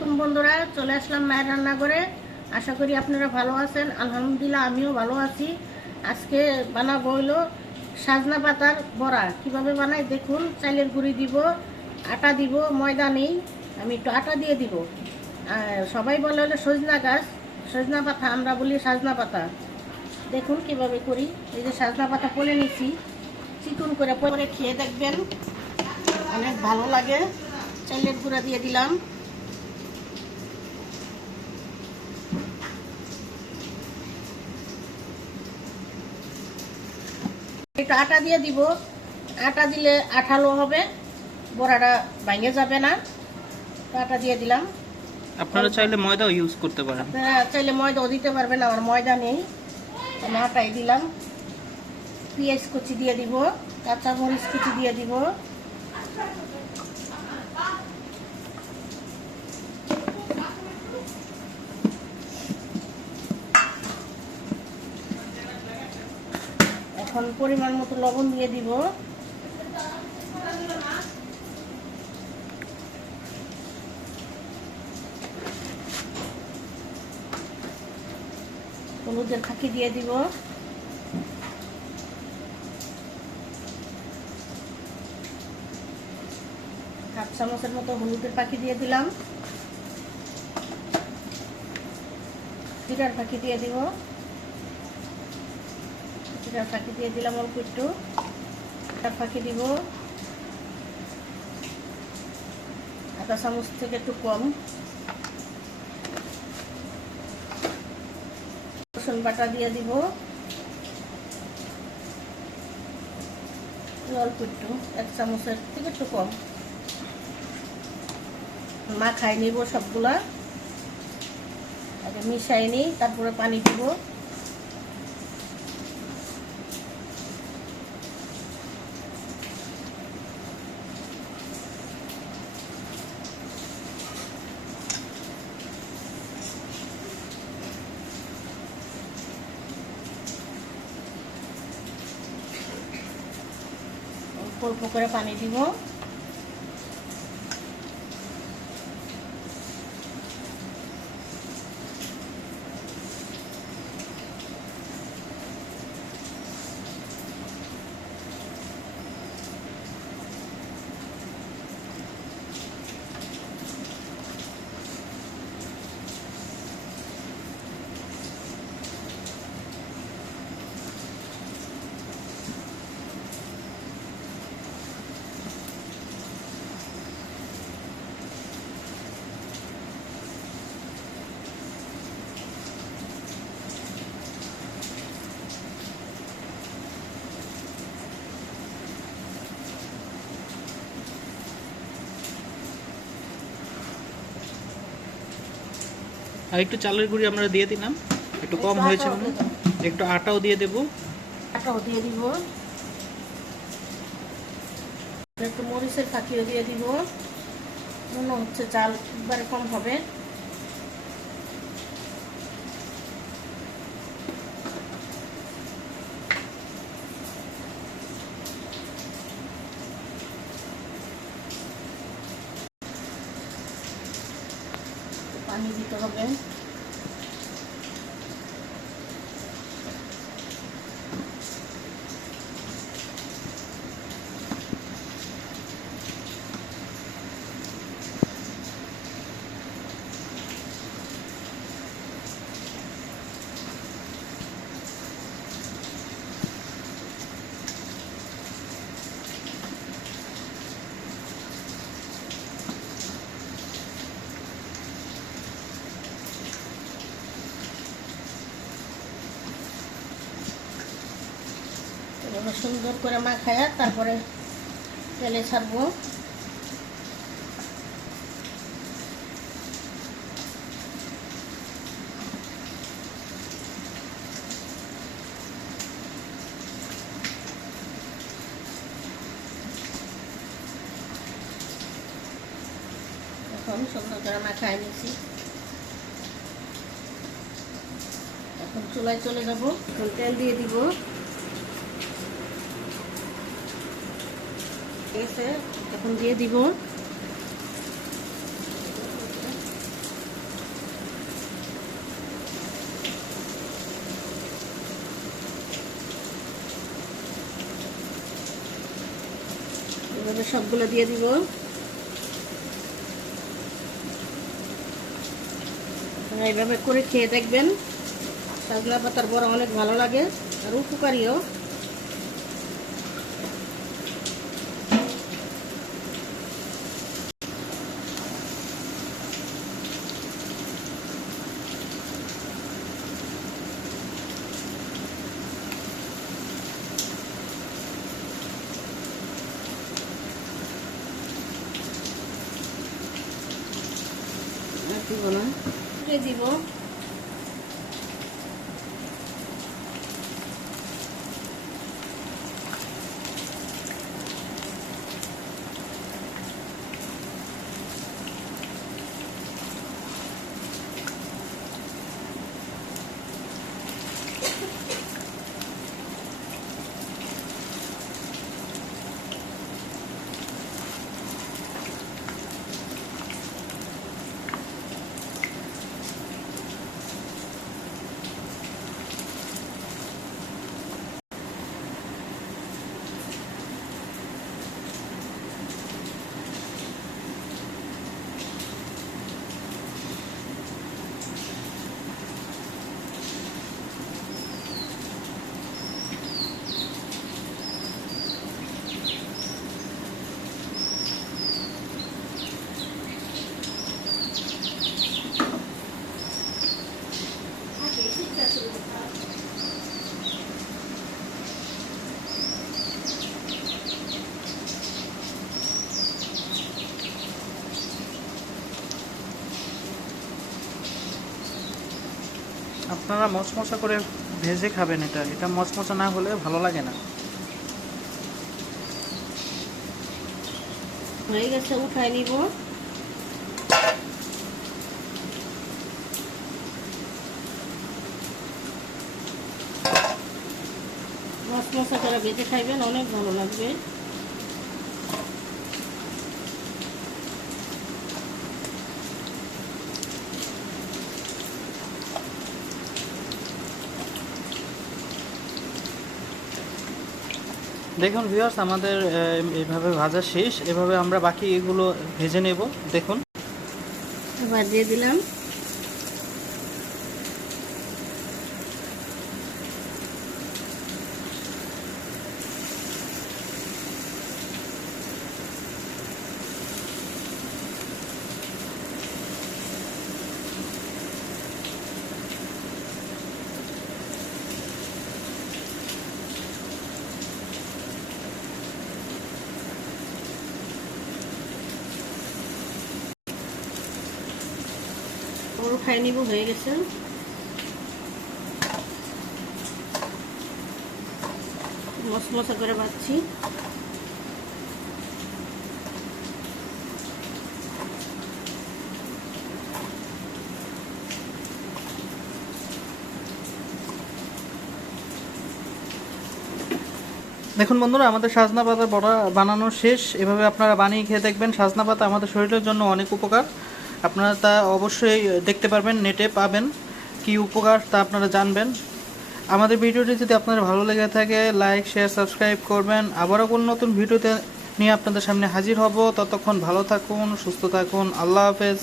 আলাইকুম বন্ধুরা, চলে আসলাম মায়ের রান্নাঘরে। আশা করি আপনারা ভালো আছেন। আলহামদুলিল্লাহ আমিও ভালো আছি। আজকে বানাবো হলো সাজনা পাতার বড়া। কিভাবে বানাই দেখুন। চালের গুঁড়ি দিব, আটা দিব, ময়দা নেই, আমি একটু আটা দিয়ে দিব। সবাই বলে হলো সজনা গাছ, সজনা পাতা, আমরা বলি সাজনা পাতা। দেখুন কিভাবে করি। এই যে সাজনা পাতা পরে নিচ্ছি, চিকন করে পরে খেয়ে দেখবেন, অনেক ভালো লাগে। চালের গুঁড়া দিয়ে দিলাম, একটু আটা দিয়ে দিব। আটা দিলে আঠালো হবে, বড়াটা ভেঙে যাবে না। আটা দিয়ে দিলাম। আপনারা চাইলে ময়দাও ইউজ করতে পারেন। আপনারা চাইলে ময়দাও দিতে পারবেন, আমার ময়দা নেই, আমি আটাই দিলাম। পেঁয়াজ কুচি দিয়ে দিব, কাঁচা মরিচ কুচি দিয়ে দিব, এখন পরিমাণ মতো লবণ দিয়ে দিব। হলুদের ফাঁকি দিয়ে দিব। হাফ চামচের মতো হলুদের পাখি দিয়ে দিলাম। জিরার ফাঁকি দিয়ে দিব, জিরার ফাঁকি দিয়ে দিলাম অল্প একটু। ফাঁকি দিব আধা চামচ থেকে একটু কম। রসুন বাটা দিয়ে দিব অল্প একটু, এক চামচের থেকে একটু কম। মাখাই নিব সবগুলা, আগে মিশাই নিই, তারপরে পানি দিব। অল্প করে পানি দিব। আর একটু চালের গুঁড়ি আমরা দিয়ে দিলাম, একটু কম হয়েছে মনে হয়। একটু আটাও দিয়ে দেব, আটাও দিয়ে দিব, একটু মরিচের ফাঁকিও দিয়ে দিব। মনে হচ্ছে চাল একবারে কম হবে। পানি দিতে হবে। সুন্দর করে মাখায়া তারপরে তেলে ছাড়বো। এখন সুন্দর করে মাখায় নিয়েছি। এখন চুলায় চলে যাবো, তেল দিয়ে দিব। এখন দিয়ে দিব এভাবে সবগুলো দিয়ে দিব। এইভাবে করে খেয়ে দেখবেন, সজনা পাতার বড়া অনেক ভালো লাগে আর উপকারীও। দিব না, দিব। আপনারা মচমচা করে ভেজে খাবেন, এটা মচমচা না হলে ভালো লাগে না। হয়ে গেছে, উঠাই নিব। মচমচা করে ভেজে খাইবেন, অনেক ভালো লাগবে। দেখুন ভিউয়ার্স, আমাদের এইভাবে ভাজা শেষ। এভাবে আমরা বাকি এগুলো ভেজে নেব। দেখুন, এবার দিয়ে দিলাম। ওর খাই নিব, হয়ে গেছে। মশমশা করে ভাজছি। দেখুন বন্ধুরা, আমাদের সজনা পাতার বড়া বানানো শেষ। এভাবে আপনারা বানিয়ে খেয়ে দেখবেন। সজনা পাতা আমাদের শরীরের জন্য অনেক উপকার। আপনারা তা অবশ্যই দেখতে পারবেন, নেটে পাবেন কি উপকার তা আপনারা জানবেন। আমাদের ভিডিওটি যদি আপনাদের ভালো লেগে থাকে, লাইক, শেয়ার, সাবস্ক্রাইব করবেন। আবারও কোনো নতুন ভিডিওতে নিয়ে আপনাদের সামনে হাজির হব। ততক্ষণ ভালো থাকুন, সুস্থ থাকুন। আল্লাহ হাফেজ।